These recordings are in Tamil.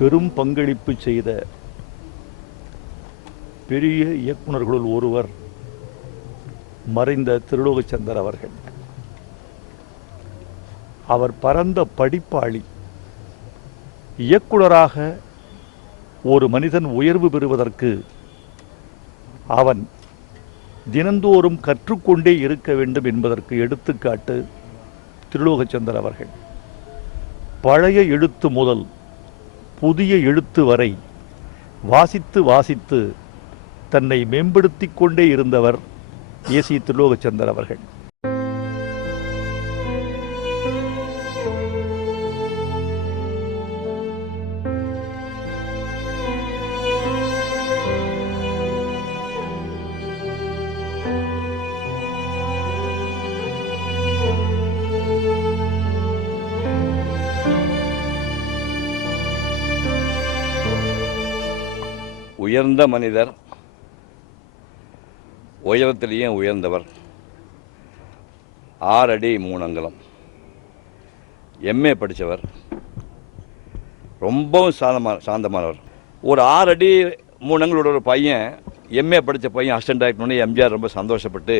பெரும் பங்களிப்பு செய்த பெரிய இயக்குநர்களுள் ஒருவர் மறைந்த திருலோகச்சந்தர் அவர்கள். அவர் பரந்த படிப்பாளி. இயக்குனராக ஒரு மனிதன் உயர்வு பெறுவதற்கு அவன் தினந்தோறும் கற்றுக்கொண்டே இருக்க வேண்டும் என்பதற்கு எடுத்துக்காட்டு திருலோகச்சந்தர் அவர்கள். பழைய எழுத்து முதல் புதிய எழுத்து வரை வாசித்து வாசித்து தன்னை மேம்படுத்திக் கொண்டே இருந்தவர் ஏசி திருலோகச்சந்தர் அவர்கள். உயர்ந்த மனிதர், உயரத்திலேயே உயர்ந்தவர், 6 அடி 3 அங்குலம், எம்ஏ படித்தவர், ரொம்பவும் சாந்தமானவர். ஒரு 6 அடி 3 அங்குலோட ஒரு பையன், எம்ஏ படித்த பையன் அசிஸ்டன்ட் டைரக்டர்னு எம்ஜிஆர் ரொம்ப சந்தோஷப்பட்டு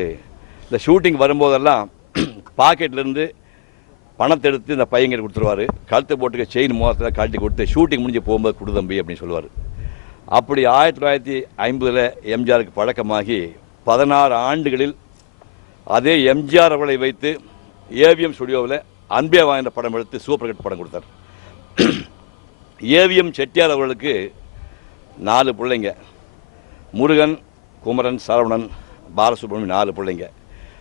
இந்த ஷூட்டிங் வரும்போதெல்லாம் பாக்கெட்லேருந்து பணத்தை எடுத்து இந்த பையன்கிட்ட கொடுத்துருவார். கழுத்து போட்டுக்க செயின் மோகத்தில் கழட்டி கொடுத்து ஷூட்டிங் முடிஞ்சு போகும்போது கொடு தம்பி அப்படின்னு சொல்லுவார். அப்படி 1950 எம்ஜிஆருக்கு பழக்கமாகி 16 ஆண்டுகளில் அதே எம்ஜிஆர் அவர்களை வைத்து ஏவிஎம் ஸ்டுடியோவில் அன்பே வாய்ந்த படம் எடுத்து சூப்பர் ஹிட் படம் கொடுத்தார். ஏவிஎம் செட்டியார் அவர்களுக்கு 4 பிள்ளைங்க, முருகன், குமரன், சரவணன், பாலசுப்ரமணியம் 4 பிள்ளைங்க.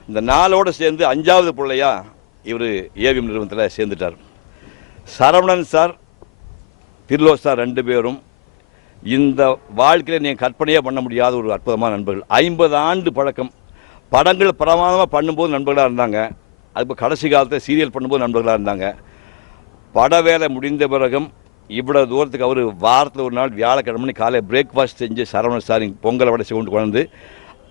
இந்த 4ஓடு சேர்ந்து 5ஆவது பிள்ளையா இவர் ஏவிஎம் நிறுவனத்தில் சேர்ந்துட்டார். சரவணன் சார், திருலோ சார் 2 பேரும் இந்த வாழ்க்கையில் நீங்கள் கற்பனையே பண்ண முடியாத ஒரு அற்புதமான நண்பர்கள். 50 ஆண்டு பழக்கம். படங்கள் பிரமாதமாக பண்ணும்போது நண்பர்களாக இருந்தாங்க. அதுக்கு கடைசி காலத்தில் சீரியல் பண்ணும்போது நண்பர்களாக இருந்தாங்க. பட வேலை முடிந்த பிறகும் இவ்வளோ தூரத்துக்கு அவர் வாரத்தில் ஒரு நாள் வியாழக்கிழமை காலையில் பிரேக்ஃபாஸ்ட் செஞ்சு சரவணன் சார் பொங்கலை வடை கொண்டு கொண்டு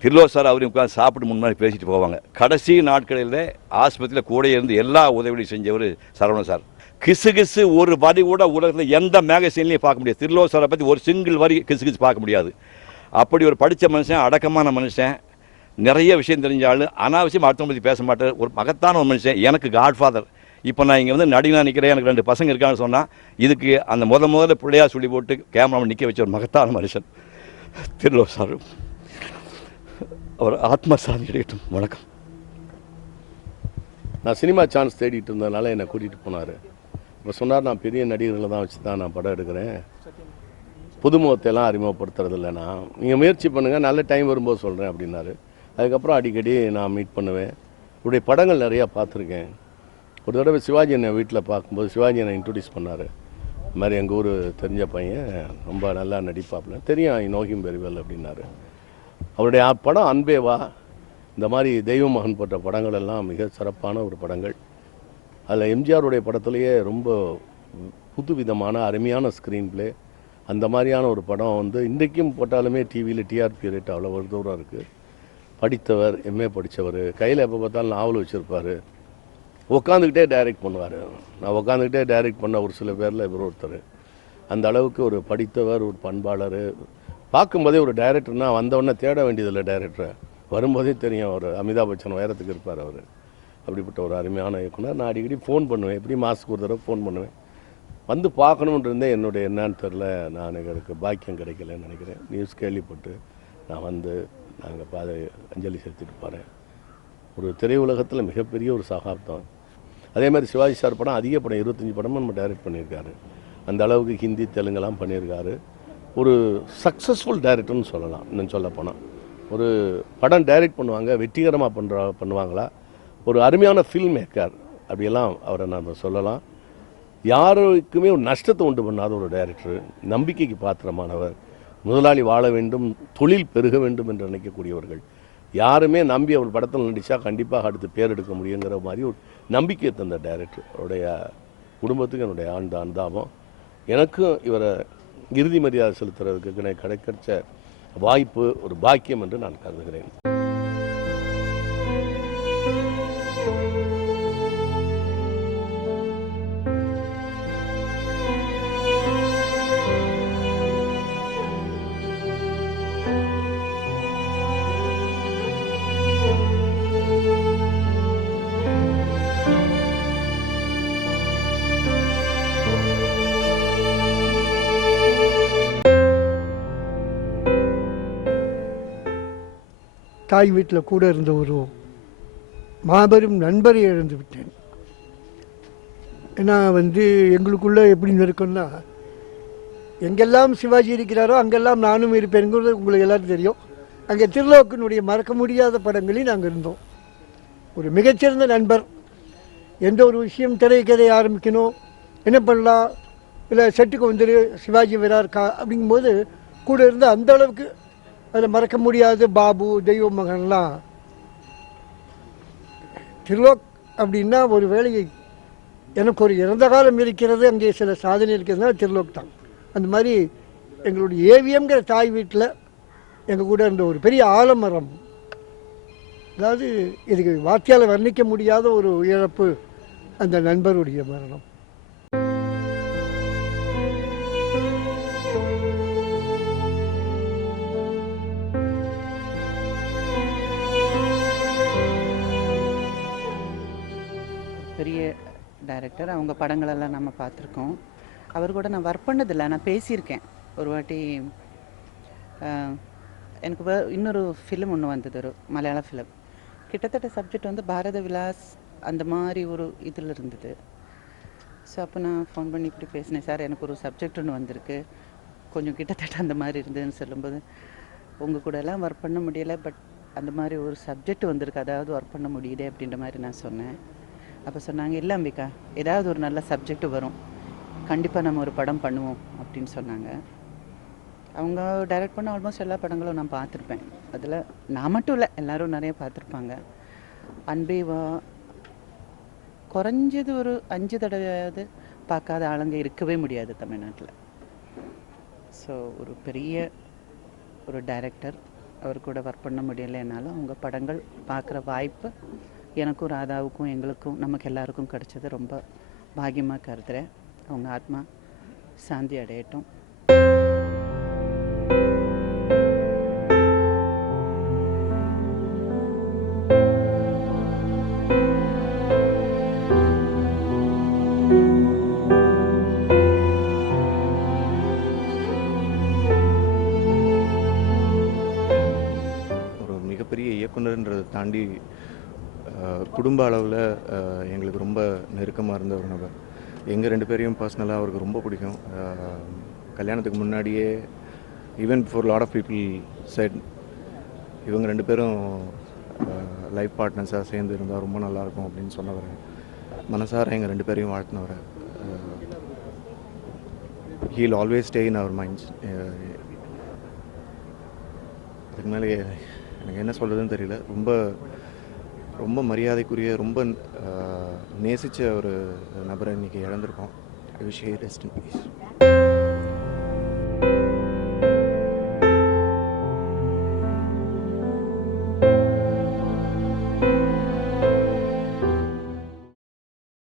திருலோ சார் அவரையும் உட்காந்து சாப்பிட்டு முன்னாடி பேசிட்டு போவாங்க. கடைசி நாட்களில் ஆஸ்பத்திரியில் கூட இருந்து எல்லா உதவியும் செஞ்சவர் சரவணன் சார். கிசு ஒரு வரி கூட உலகத்தில் எந்த மேகசீன்லையும் பார்க்க முடியாது. திருலோ சாரை பற்றி ஒரு சிங்கிள் வரி கிசு பார்க்க முடியாது. அப்படி ஒரு படித்த மனுஷன், அடக்கமான மனுஷன், நிறைய விஷயம் தெரிஞ்சாலும் அனாவசியம் அடுத்தவங்க பற்றி பேச மாட்டார். ஒரு மகத்தான ஒரு மனுஷன். எனக்கு காட்ஃபாதர். இப்போ நான் இங்கே வந்து நடிகனாக நிற்கிறேன், எனக்கு 2 பசங்க இருக்கான்னு சொன்னால் இதுக்கு அந்த முதல்ல பிள்ளையாக சொல்லி போட்டு கேமராவை நிற்க வச்ச ஒரு மகத்தான மனுஷன் திருலோ சார். அவர் ஆத்மா சாந்தி அடையட்டும். வணக்கம். நான் சினிமா சான்ஸ் தேடிட்டு இருந்ததுனால என்னை கூட்டிகிட்டு போனார். இப்போ சொன்னார், நான் பெரிய நடிகர்களை தான் வச்சு தான் நான் படம் எடுக்கிறேன், புதுமுகத்தையெல்லாம் அறிமுகப்படுத்துறதில்லைண்ணா, நீங்கள் முயற்சி பண்ணுங்கள், நல்ல டைம் வரும்போது சொல்கிறேன் அப்படின்னாரு. அதுக்கப்புறம் அடிக்கடி நான் மீட் பண்ணுவேன். இவருடைய படங்கள் நிறையா பார்த்துருக்கேன். ஒரு தடவை சிவாஜி என்னை வீட்டில் பார்க்கும்போது சிவாஜி என்னை இன்ட்ரடியூஸ் பண்ணார். இது மாதிரி எங்கள் ஊர் தெரிஞ்ச பையன், ரொம்ப நல்லா நடிப்பாப்புல, தெரியும், I know him very well அப்படின்னாரு. அவருடைய படம் அன்பேவா, இந்த மாதிரி தெய்வ மகன் போட்ட படங்கள் எல்லாம் மிக சிறப்பான ஒரு படங்கள். அதில் எம்ஜிஆருடைய படத்துலேயே ரொம்ப புதுவிதமான அருமையான ஸ்க்ரீன் பிளே. அந்த மாதிரியான ஒரு படம் வந்து இன்றைக்கும் போட்டாலுமே டிவியில் டிஆர்பி ரேட் அவ்வளோ ஒரு தூரம் இருக்குது. படித்தவர், எம்ஏ படித்தவர், கையில் எப்போ பார்த்தாலும் நாவல் வச்சுருப்பார், உட்காந்துக்கிட்டே டைரக்ட் பண்ணுவார். நான் உட்காந்துக்கிட்டே டைரக்ட் பண்ண ஒரு சில பேரில் இவர் ஒருத்தர். அந்த அளவுக்கு ஒரு படித்தவர், ஒரு பண்பாளர். பார்க்கும்போதே ஒரு டைரக்டர்னால் வந்தவொடனே தேட வேண்டியதில்லை. டைரக்டரை வரும்போதே தெரியும், அவர் அமிதாப் பச்சன் உயரத்துக்கு இருப்பார் அவர். அப்படிப்பட்ட ஒரு அருமையான இயக்குனர். நான் அடிக்கடி ஃபோன் பண்ணுவேன், எப்படி மாதத்துக்கு ஒரு தடவை ஃபோன் பண்ணுவேன். வந்து பார்க்கணுன்ட்டு இருந்தே என்னுடைய என்னன்னு தெரில, நான் எனக்கு பாக்கியம் கிடைக்கலன்னு நினைக்கிறேன். நியூஸ் கேள்விப்பட்டு நான் வந்து நாங்கள் அஞ்சலி செலுத்திட்டு போகிறேன். ஒரு திரையுலகத்தில் மிகப்பெரிய ஒரு சகாப்தம். அதே மாதிரி சிவாஜி சார் படம் அதிக படம், 25 படமும் நம்ம டைரக்ட் பண்ணியிருக்காரு. அந்த அளவுக்கு ஹிந்தி தெலுங்கெல்லாம் பண்ணியிருக்காரு. ஒரு சக்ஸஸ்ஃபுல் டைரக்டர்னு சொல்லலாம். இன்னும் சொல்ல போனால் ஒரு படம் டைரக்ட் பண்ணுவாங்க, வெற்றிகரமாக பண்ணுவாங்களா, ஒரு அருமையான ஃபில்ம் மேக்கர் அப்படியெல்லாம் அவரை நம்ம சொல்லலாம். யாருக்குமே ஒரு நஷ்டத்தை உண்டு பண்ணாத ஒரு டைரக்டர், நம்பிக்கைக்கு பாத்திரமானவர், முதலாளி வாழ வேண்டும், தொழில் பெருக வேண்டும் என்று நினைக்கக்கூடியவர்கள். யாருமே நம்பி அவர் படத்தில் நடித்தா கண்டிப்பாக அடுத்து பேர் எடுக்க முடியுங்கிற மாதிரி ஒரு நம்பிக்கை தந்த டைரக்டர். அவருடைய குடும்பத்துக்கு என்னுடைய ஆழ்ந்த அனுதாபம். எனக்கும் இவரை இறுதி மரியாதை செலுத்துறதுக்கு எனக்கு கிடைச்ச வாய்ப்பு ஒரு பாக்கியம் என்று நான் கருதுகிறேன். தாய் வீட்டில் கூட இருந்த ஒரு மாபெரும் நண்பரை இழந்து விட்டேன். ஏன்னா எங்களுக்குள்ளே எப்படி இருக்குன்னா, எங்கெல்லாம் சிவாஜி இருக்கிறாரோ அங்கெல்லாம் நானும் இருப்பேங்கிறது உங்களுக்கு எல்லாரும் தெரியும். அங்கே திருலோக்கினுடைய மறக்க முடியாத படங்களில் நாங்கள் இருந்தோம். ஒரு மிகச்சிறந்த நண்பர். எந்த ஒரு விஷயம் திரைக்கதை ஆரம்பிக்கணும், என்ன பண்ணலாம், இல்லை செட்டுக்கு வந்துடு சிவாஜி வராருக்கா அப்படிங்கும்போது கூட இருந்து அந்த அளவுக்கு அதில் மறக்க முடியாத பாபு, தெய்வ மகன்லாம். திருலோக் அப்படின்னா ஒரு வேலையை எனக்கு ஒரு இறந்த காலம் இருக்கிறது, அங்கே சில சாதனை இருக்கிறதுனா திருலோக் தான். அந்த மாதிரி எங்களுடைய ஏவிஎம்ங்கிற தாய் வீட்டில் எங்கள் கூட இருந்த ஒரு பெரிய ஆலமரம். அதாவது இதுக்கு வார்த்தையால் வர்ணிக்க முடியாத ஒரு இழப்பு அந்த நண்பருடைய மரணம். பெரிய டைரக்டர், அவங்க படங்களெல்லாம் நம்ம பார்த்துருக்கோம். அவர் கூட நான் ஒர்க் பண்ணதில்லை, நான் பேசியிருக்கேன் ஒரு வாட்டி. எனக்கு இன்னொரு ஃபிலிம் ஒன்று வந்தது, ஒரு மலையாள ஃபிலிம். கிட்டத்தட்ட சப்ஜெக்ட் பாரத விலாஸ் அந்த மாதிரி ஒரு இதில் இருந்தது. ஸோ அப்போ நான் ஃபோன் பண்ணி இப்படி பேசினேன், சார் எனக்கு ஒரு சப்ஜெக்ட் ஒன்று வந்திருக்கு, கொஞ்சம் கிட்டத்தட்ட அந்த மாதிரி இருந்ததுன்னு சொல்லும்போது, உங்கள் கூட எல்லாம் ஒர்க் பண்ண முடியலை, பட் அந்த மாதிரி ஒரு சப்ஜெக்ட் வந்திருக்கு, அதாவது ஒர்க் பண்ண முடியுதே அப்படின்ற மாதிரி நான் சொன்னேன். அப்போ சொன்னாங்க, இல்லை அம்பிகா, ஏதாவது ஒரு நல்ல சப்ஜெக்ட் வரும், கண்டிப்பாக நம்ம ஒரு படம் பண்ணுவோம் அப்படின்னு சொன்னாங்க. அவங்க டைரக்ட் பண்ண ஆல்மோஸ்ட் எல்லா படங்களும் நான் பார்த்துருப்பேன். அதில் நான் மட்டும் இல்லை, எல்லோரும் நிறைய பார்த்துருப்பாங்க. அன்பேவா குறைஞ்சது ஒரு 5 தடவையாவது பார்க்காத ஆளுங்க இருக்கவே முடியாது தமிழ்நாட்டில். ஸோ ஒரு பெரிய ஒரு டைரக்டர், அவர் கூட ஒர்க் பண்ண முடியலைன்னாலும் அவங்க படங்கள் பார்க்குற வாய்ப்பு எனக்கும் ராதாவுக்கும் எங்களுக்கும் நமக்கு எல்லாருக்கும் கிடைச்சது ரொம்ப பாக்கியமாக கருதுகிறேன். அவங்க ஆத்மா சாந்தி அடையட்டும். ஒரு மிகப்பெரிய இயக்குனர்ன்றதை தாண்டி குடும்ப அளவில் எங்களுக்கு ரொம்ப நெருக்கமாக இருந்த ஒரு நபர். எங்கள் 2 பேரையும் பர்சனலாக அவருக்கு ரொம்ப பிடிக்கும். கல்யாணத்துக்கு முன்னாடியே even before lot of people set இவங்க 2 பேரும் லைஃப் பார்ட்னர்ஸாக சேர்ந்து இருந்தால் ரொம்ப நல்லாயிருக்கும் அப்படின்னு சொன்னவர். மனசார எங்கள் 2 பேரையும் வாழ்த்தினவர். He'll always stay in our minds. அதுக்கு மேலே எனக்கு என்ன சொல்கிறதுன்னு தெரியல. ரொம்ப ரொம்ப மரியாதைக்குரிய, ரொம்ப நேசித்த ஒரு நபரை இன்றைக்கி இழந்திருக்கோம். I wish he rest in piece.